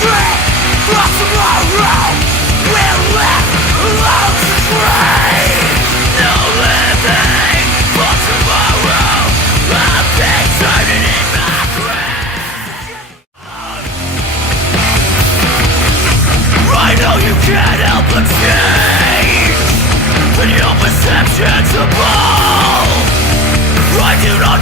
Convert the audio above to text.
free for tomorrow. We're left alone to dream. No living for tomorrow. I've been turning in my grave. I know you can't help but change when your perceptions are bold. I do not